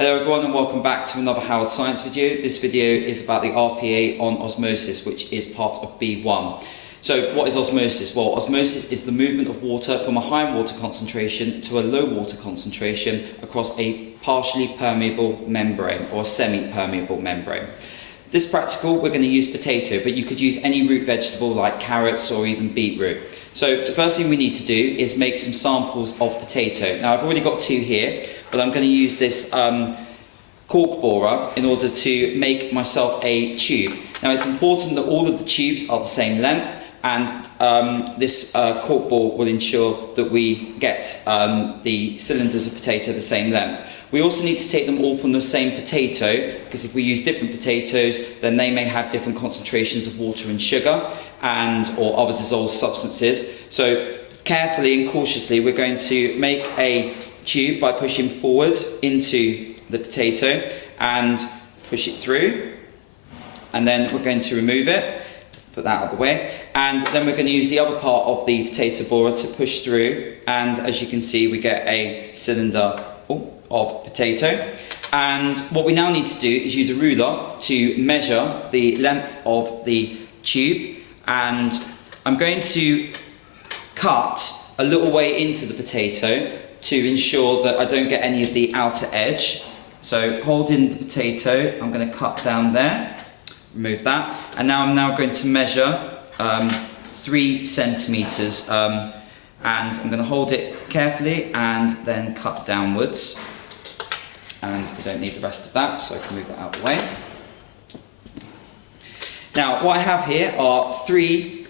Hello everyone and welcome back to another Howard Science video. This video is about the RPA on osmosis, which is part of B1. So what is osmosis? Well, osmosis is the movement of water from a high water concentration to a low water concentration across a partially permeable membrane or semi-permeable membrane. This practical, we're going to use potato, but you could use any root vegetable like carrots or even beetroot. So the first thing we need to do is make some samples of potato. Now I've already got two here, but I'm going to use this cork borer in order to make myself a tube. Now it's important that all of the tubes are the same length, and this cork bore will ensure that we get the cylinders of potato the same length. We also need to take them all from the same potato, because if we use different potatoes, then they may have different concentrations of water and sugar or other dissolved substances. So carefully and cautiously we're going to make a tube by pushing forward into the potato and push it through, and then we're going to remove it, put that out of the way, and then we're going to use the other part of the potato borer to push through, and as you can see we get a cylinder of potato. And what we now need to do is use a ruler to measure the length of the tube, and I'm going to cut a little way into the potato to ensure that I don't get any of the outer edge. So holding the potato, I'm going to cut down there, remove that, and now I'm going to measure 3 centimeters, and I'm going to hold it carefully and then cut downwards. And I don't need the rest of that, so I can move that out of the way. Now what I have here are 3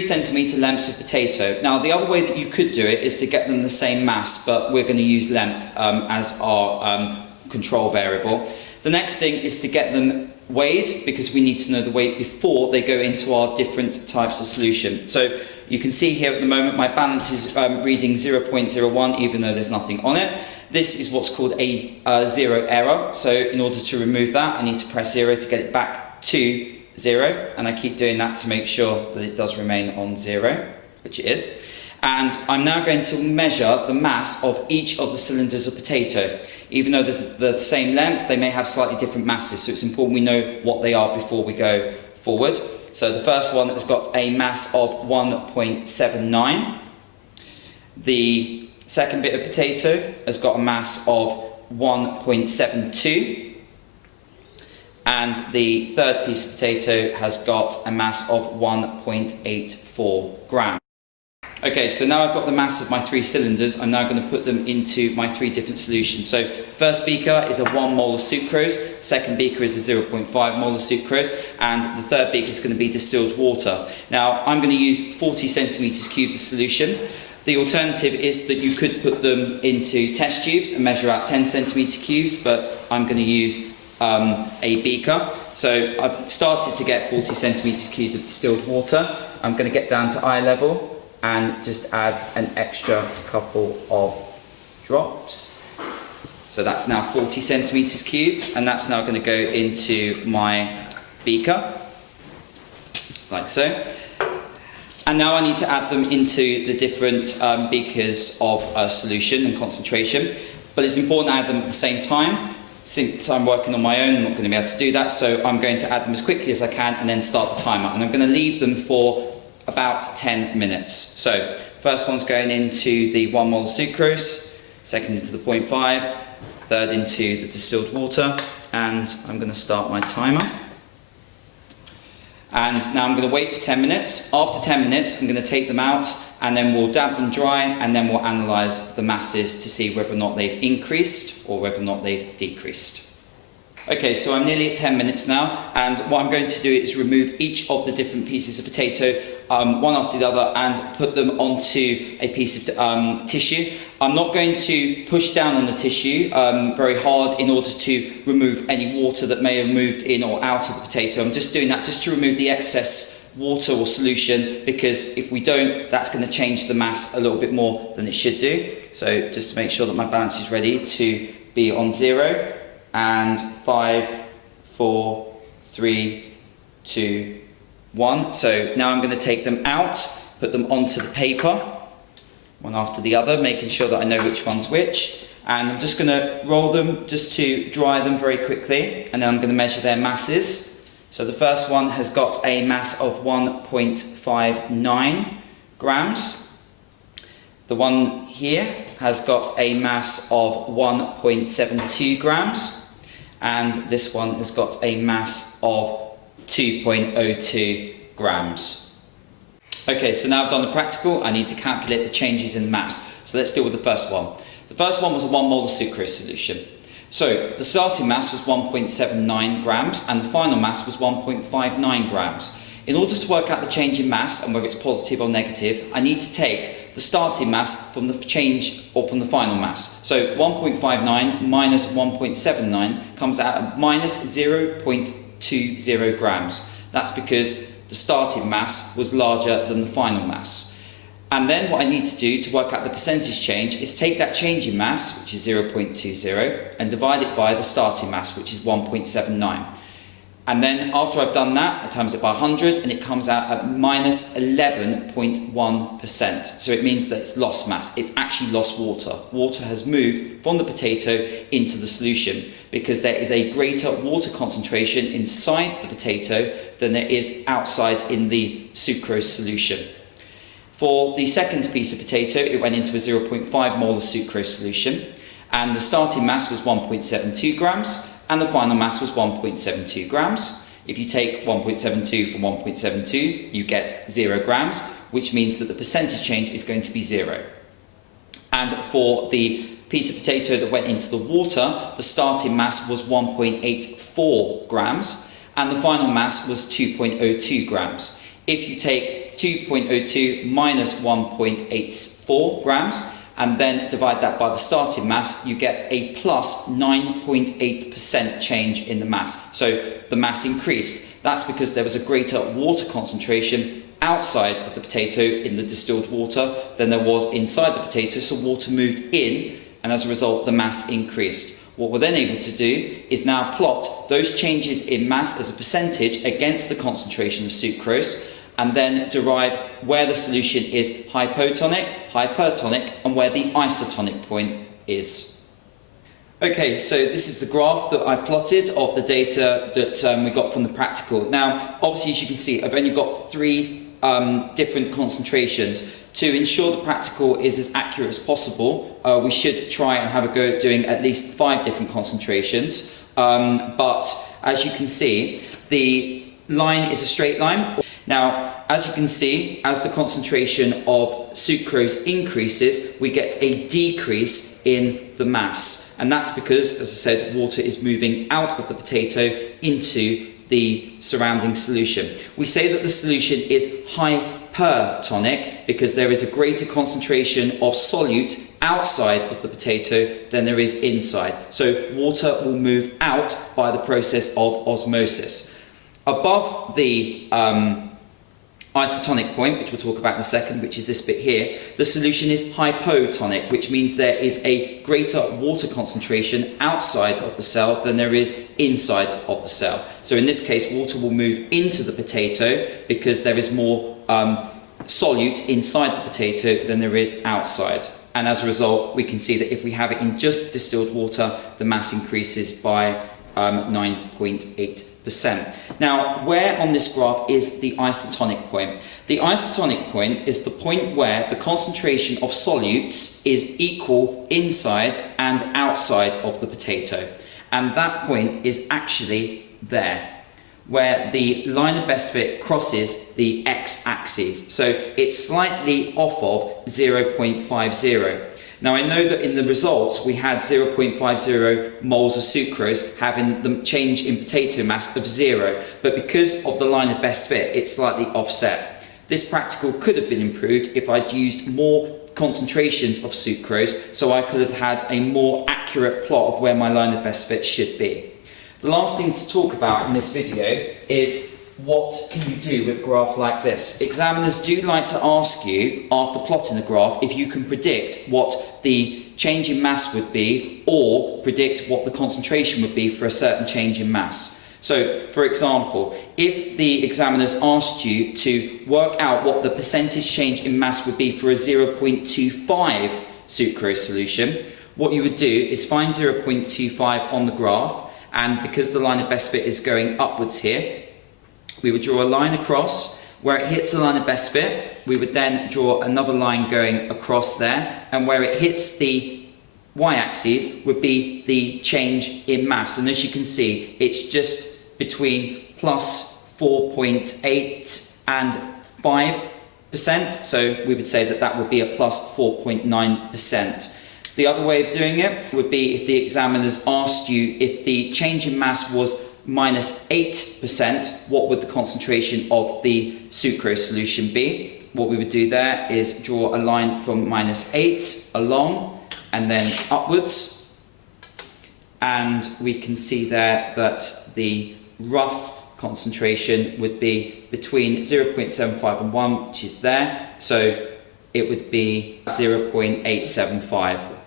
centimetre lengths of potato. Now the other way that you could do it is to get them the same mass, but we're going to use length as our control variable. The next thing is to get them weighed, because we need to know the weight before they go into our different types of solution. So you can see here at the moment my balance is reading 0.01, even though there's nothing on it. This is what's called a zero error. So in order to remove that, I need to press 0 to get it back to 0, and I keep doing that to make sure that it does remain on 0, which it is. And I'm now going to measure the mass of each of the cylinders of potato. Even though they're the same length, they may have slightly different masses, so it's important we know what they are before we go forward. So the first one has got a mass of 1.79. The second bit of potato has got a mass of 1.72. And the third piece of potato has got a mass of 1.84 grams. Okay, so now I've got the mass of my 3 cylinders, I'm now going to put them into my 3 different solutions. So first beaker is a 1 mole of sucrose, second beaker is a 0.5 mole of sucrose, and the third beaker is going to be distilled water. Now I'm going to use 40 centimetres cubed of solution. The alternative is that you could put them into test tubes and measure out 10 centimetre cubes, but I'm going to use a beaker. So I've started to get 40 centimetres cubed of distilled water. I'm going to get down to eye level and just add an extra couple of drops. So that's now 40 centimetres cubed, and that's now going to go into my beaker, like so. And now I need to add them into the different beakers of solution and concentration, but it's important to add them at the same time. Since I'm working on my own, I'm not going to be able to do that, so I'm going to add them as quickly as I can and then start the timer. And I'm going to leave them for about 10 minutes. So first one's going into the 1 mole of sucrose, second into the 0.5, third into the distilled water, and I'm going to start my timer. And now I'm going to wait for 10 minutes. After 10 minutes, I'm going to take them out, and then we'll damp them dry, and then we'll analyse the masses to see whether or not they've increased or whether or not they've decreased. Okay, so I'm nearly at 10 minutes now, and what I'm going to do is remove each of the different pieces of potato, one after the other, and put them onto a piece of tissue. I'm not going to push down on the tissue very hard in order to remove any water that may have moved in or out of the potato. I'm just doing that just to remove the excess water or solution, because if we don't, that's going to change the mass a little bit more than it should do. So just to make sure that my balance is ready to be on 0, and 5, 4, 3, 2, 1. So now I'm going to take them out, put them onto the paper, one after the other, making sure that I know which one's which, And I'm just going to roll them just to dry them very quickly, and then I'm going to measure their masses. So the first one has got a mass of 1.59 grams. The one here has got a mass of 1.72 grams, and this one has got a mass of 2.02 grams. Okay, so now I've done the practical, I need to calculate the changes in mass. So let's deal with the first one. The first one was a 1 mole of sucrose solution. So the starting mass was 1.79 grams and the final mass was 1.59 grams. In order to work out the change in mass and whether it's positive or negative, I need to take the starting mass from the change or from the final mass. So 1.59 minus 1.79 comes out at minus 0.20 grams. That's because the starting mass was larger than the final mass. And then what I need to do to work out the percentage change is take that change in mass, which is 0.20, and divide it by the starting mass, which is 1.79. And then after I've done that, I times it by 100 and it comes out at minus 11.1%. So it means that it's lost mass. It's actually lost water. Water has moved from the potato into the solution because there is a greater water concentration inside the potato than there is outside in the sucrose solution. For the second piece of potato, it went into a 0.5 molar sucrose solution, and the starting mass was 1.72 grams, and the final mass was 1.72 grams. If you take 1.72 from 1.72, you get 0 grams, which means that the percentage change is going to be 0. And for the piece of potato that went into the water, the starting mass was 1.84 grams, and the final mass was 2.02 grams. If you take 2.02 minus 1.84 grams and then divide that by the starting mass, you get a plus 9.8% change in the mass. So the mass increased. That's because there was a greater water concentration outside of the potato in the distilled water than there was inside the potato, so water moved in, and as a result the mass increased. What we're then able to do is now plot those changes in mass as a percentage against the concentration of sucrose, and then derive where the solution is hypotonic, hypertonic, and where the isotonic point is. Okay, so this is the graph that I plotted of the data that we got from the practical. Now, obviously, as you can see, I've only got 3 different concentrations. To ensure the practical is as accurate as possible, we should try and have a go at doing at least 5 different concentrations. But as you can see, the line is a straight line. Now, as you can see, as the concentration of sucrose increases, we get a decrease in the mass. And that's because, as I said, water is moving out of the potato into the surrounding solution. We say that the solution is hypertonic because there is a greater concentration of solute outside of the potato than there is inside. So water will move out by the process of osmosis. Above the isotonic point, which we'll talk about in a second, which is this bit here, the solution is hypotonic, which means there is a greater water concentration outside of the cell than there is inside of the cell. So in this case, water will move into the potato because there is more solute inside the potato than there is outside. And as a result, we can see that if we have it in just distilled water, the mass increases by 9.8%. Now, where on this graph is the isotonic point? The isotonic point is the point where the concentration of solutes is equal inside and outside of the potato. And that point is actually there, where the line of best fit crosses the x-axis. So it's slightly off of 0.50. Now I know that in the results we had 0.50 moles of sucrose having the change in potato mass of 0, but because of the line of best fit it's slightly offset. This practical could have been improved if I'd used more concentrations of sucrose, so I could have had a more accurate plot of where my line of best fit should be. The last thing to talk about in this video is what can you do with a graph like this? Examiners do like to ask you, after plotting a graph, if you can predict what the change in mass would be or predict what the concentration would be for a certain change in mass. So, for example, if the examiners asked you to work out what the percentage change in mass would be for a 0.25 sucrose solution, what you would do is find 0.25 on the graph, and because the line of best fit is going upwards here, we would draw a line across. Where it hits the line of best fit, we would then draw another line going across there, and where it hits the y-axis would be the change in mass. And as you can see, it's just between plus 4.8 and 5%, so we would say that that would be a plus 4.9%. The other way of doing it would be if the examiners asked you if the change in mass was minus 8%, what would the concentration of the sucrose solution be? What we would do there is draw a line from minus 8 along and then upwards, and we can see there that the rough concentration would be between 0.75 and 1, which is there, so it would be 0.875.